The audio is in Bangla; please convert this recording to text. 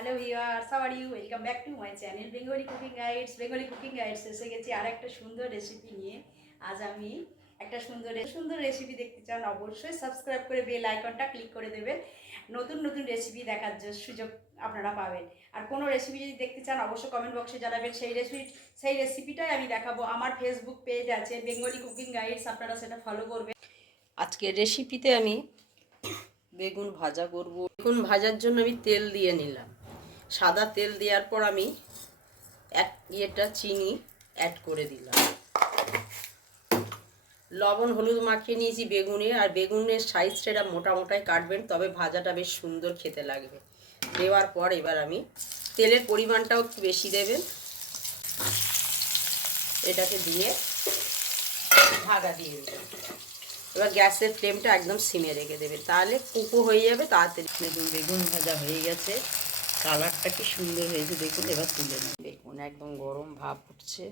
Hello viewers, how are you? Welcome back to my channel Bengali cooking guides. Bengali cooking guides এসে গেছি আর একটা সুন্দর রেসিপি নিয়ে। আজ আমি একটা সুন্দর রেসিপি দেখতে চান অবশ্যই সাবস্ক্রাইব করে বেল আইকনটা ক্লিক করে দেবেন। নতুন নতুন রেসিপি দেখার সুযোগ আপনারা পাবেন। আর কোনো রেসিপি যদি দেখতে চান অবশ্যই কমেন্ট বক্সে জানাবেন। সেই রেসিপিটাই আমি দেখাবো। আমার ফেসবুক পেজ আছে বেঙ্গলি কুকিং গাইডস, আপনারা সেটা ফলো করবেন। আজকের রেসিপিতে আমি বেগুন ভাজা করব। বেগুন ভাজার জন্য আমি তেল দিয়ে নিলাম। সাদা তেল দেওয়ার পর আমি চিনি অ্যাড করে দিলাম। লবণ হলুদ মাখিয়ে নিয়েছি বেগুনে। আর বেগুনের সাইজটা এটা মোটা মোটাই কাটবেন, তবে ভাজাটা বেশ সুন্দর খেতে লাগবে। দেওয়ার পর এবার আমি তেলের পরিমাণটাও একটু বেশি দেবেন। এটাকে দিয়ে ঢাকা দিয়ে দেবেন। এবার গ্যাসের ফ্লেমটা একদম সিমে রেখে দেবে, তাহলে কুকো হয়ে যাবে তাড়াতাড়ি। দেখুন বেগুন ভাজা হয়ে গেছে, কালারটা কি সুন্দর হয়েছে দেখুন। এবার তুলে নেব। দেখুন একদম গরম ভাপ উঠছে।